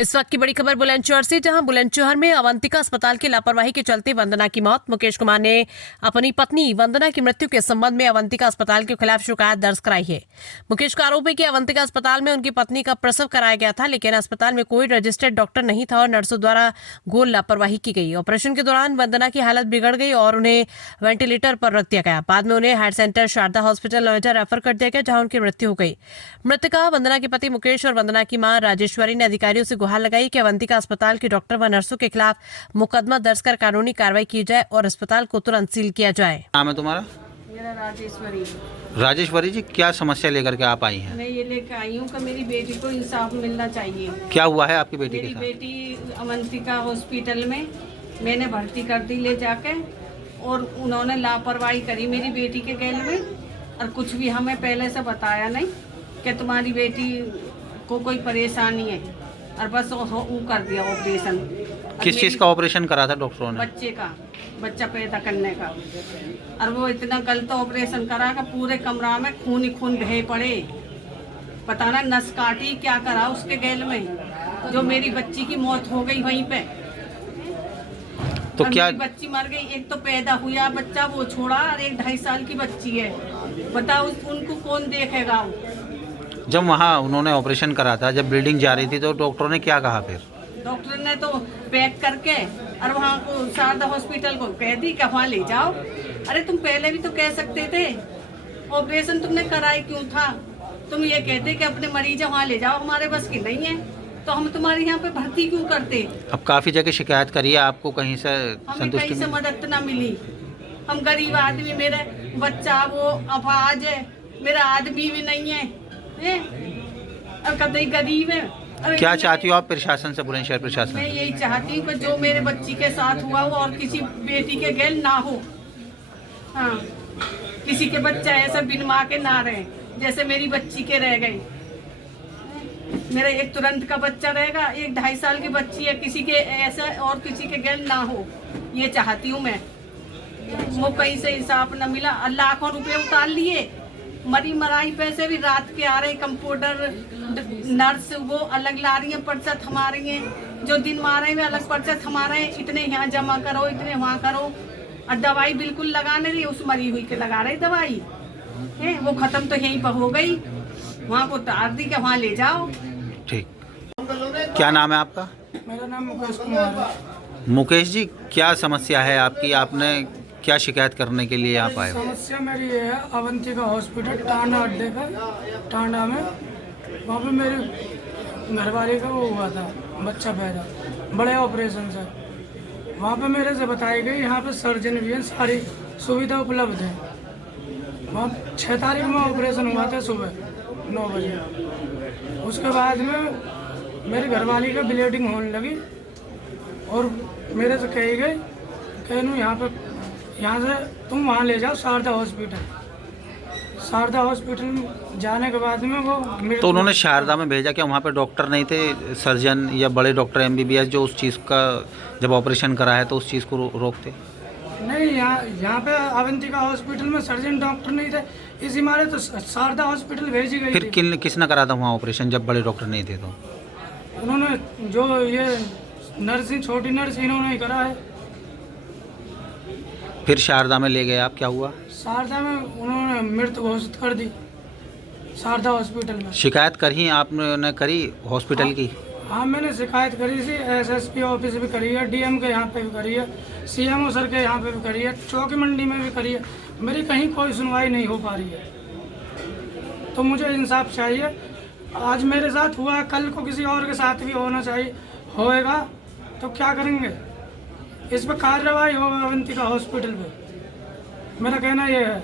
इस वक्त की बड़ी खबर बुलंदशहर से, जहां बुलंदशहर में अवंतिका अस्पताल की लापरवाही के चलते वंदना की मौत। मुकेश कुमार ने अपनी पत्नी वंदना की मृत्यु के संबंध में अवंतिका अस्पताल के खिलाफ शिकायत दर्ज कराई है। मुकेश का आरोप है कि अवंतिका अस्पताल में उनकी पत्नी का प्रसव कराया गया था, लेकिन अस्पताल में कोई रजिस्टर्ड डॉक्टर नहीं था और नर्सों द्वारा घोर लापरवाही की गई। ऑपरेशन के दौरान वंदना की हालत बिगड़ गई और उन्हें वेंटिलेटर पर रख दिया गया। बाद में उन्हें higher centre Sharda hospital Noida refer कर दिया गया, जहां उनकी मृत्यु हो गई। मृतका वंदना के पति मुकेश और वंदना की मां राजेश्वरी ने अधिकारियों से गुहार लगाई कि अवंतिका अस्पताल के डॉक्टर व नर्सों के खिलाफ मुकदमा दर्ज कर कानूनी कार्रवाई की जाए और अस्पताल को तुरंत सील किया जाए। नाम है तुम्हारा? मेरा राजेश्वरी। राजेश्वरी जी, क्या समस्या लेकर के आप आई हैं? मैं ये लेकर आई हूँ कि मेरी बेटी को इंसाफ मिलना चाहिए। क्या हुआ है आपकी बेटी के मेरी साथ? बेटी अवंतिका हॉस्पिटल में मैंने भर्ती कर दी ले जाके, और उन्होंने लापरवाही करी मेरी बेटी के गैल में, और कुछ भी हमें पहले से बताया नहीं कि तुम्हारी बेटी को कोई परेशानी है, और बस वो कर दिया ऑपरेशन। किस चीज़ का ऑपरेशन करा था डॉक्टरों ने? बच्चे का, बच्चा पैदा करने का। और वो इतना गलत ऑपरेशन करा कि पूरे कमरा में खून ही खून बहे पड़े। पता ना नस काटी क्या करा उसके गैल में, जो मेरी बच्ची की मौत हो गई वहीं पे। तो और क्या मेरी बच्ची मर गई। एक तो पैदा हुआ बच्चा वो छोड़ा, और एक 2.5 साल की बच्ची है। बताओ उनको कौन देखेगा? जब वहाँ उन्होंने ऑपरेशन करा था, जब ब्लीडिंग जा रही थी, तो डॉक्टरों ने क्या कहा फिर? डॉक्टर ने तो पैक करके और वहाँ को शारदा हॉस्पिटल को कह दी कि वहाँ ले जाओ। अरे तुम पहले भी तो कह सकते थे, ऑपरेशन तुमने कराई क्यों था? तुम ये कहते कि अपने मरीज वहाँ ले जाओ, हमारे बस की नहीं है, तो हम तुम्हारे यहाँ पे भर्ती क्यों करते? अब काफ़ी जगह शिकायत करी है, आपको कहीं से हमें संतुष्टि कहीं से मिली? मदद ना मिली। हम गरीब आदमी, मेरा बच्चा वो अपाज है, मेरा आदमी भी नहीं है, और कतई गरीब है। क्या चाहती हो आप प्रशासन से, बुलंदशहर प्रशासन? मैं यही चाहती हूँ कि जो मेरे बच्ची के साथ हुआ वो और किसी बेटी के गैल ना हो। हाँ, किसी के बच्चा ऐसा बिन माँ के ना रहे जैसे मेरी बच्ची के रह गई। मेरा एक तुरंत का बच्चा रहेगा, एक 2.5 साल की बच्ची है, किसी के ऐसा और किसी के गैल ना हो, ये चाहती हूँ मैं। वो कहीं से इंसाफ न मिला, लाखों रुपए उतार लिए, मरी मराई पैसे भी रात के आ रहे। कंप्यूटर नर्स वो अलग ला रही है, पर्चा थमा रही है, जो दिन मारे में अलग पर्चा थमा रहे हैं, इतने यहाँ जमा करो, इतने वहाँ करो, और दवाई बिल्कुल लगाने रही, उस मरी हुई के लगा रहे दवाई है। वो खत्म तो यहीं पर हो गई, वहाँ को उतार दी कि वहाँ ले जाओ। ठीक, क्या नाम है आपका? मेरा नाम मुकेश कुमार है। मुकेश जी, क्या समस्या है आपकी? आपने क्या शिकायत करने के लिए आप आए हो? समस्या मेरी ये है, अवंतिका हॉस्पिटल टांडा अड्डे का, टांडा में, वहाँ पे मेरी घरवाली का वो हुआ था, बच्चा पैदा, बड़े ऑपरेशन से। वहाँ पे मेरे से बताई गई यहाँ पे सर्जन भी हैं, सारी सुविधा उपलब्ध है। वहाँ 6 तारीख में ऑपरेशन हुआ था सुबह 9 बजे। उसके बाद में मेरी घरवाली का ब्लीडिंग होने लगी, और मेरे से कही गई कहूँ यहाँ से तुम वहाँ ले जाओ शारदा हॉस्पिटल। शारदा हॉस्पिटल जाने के बाद में वो तो उन्होंने शारदा में भेजा, क्या वहाँ पे डॉक्टर नहीं थे, सर्जन या बड़े डॉक्टर MBBS जो उस चीज़ का जब ऑपरेशन करा है तो उस चीज़ को रोकते? नहीं, यहाँ पे अवंतिका हॉस्पिटल में सर्जन डॉक्टर नहीं थे, इसी मारे तो शारदा हॉस्पिटल भेजी गई फिर थी। किसने करा था वहाँ ऑपरेशन जब बड़े डॉक्टर नहीं थे? तो उन्होंने जो ये नर्सिंग, छोटी नर्स, इन्होंने ही करा है। फिर शारदा में ले गए आप, क्या हुआ? शारदा में उन्होंने मृत घोषित कर दी, शारदा हॉस्पिटल में। शिकायत करी आपने? करी हॉस्पिटल की? हाँ, मैंने शिकायत करी थी, SSP ऑफिस भी करी है, DM के यहाँ पे भी करी है, CMO सर के यहाँ पे भी करी है, चौकी मंडी में भी करी है। मेरी कहीं कोई सुनवाई नहीं हो पा रही है, तो मुझे इंसाफ चाहिए। आज मेरे साथ हुआ, कल को किसी और के साथ भी होना चाहिए, होएगा तो क्या करेंगे? इस पर कार्रवाई हो अवंतिका हॉस्पिटल पे, मेरा कहना ये है।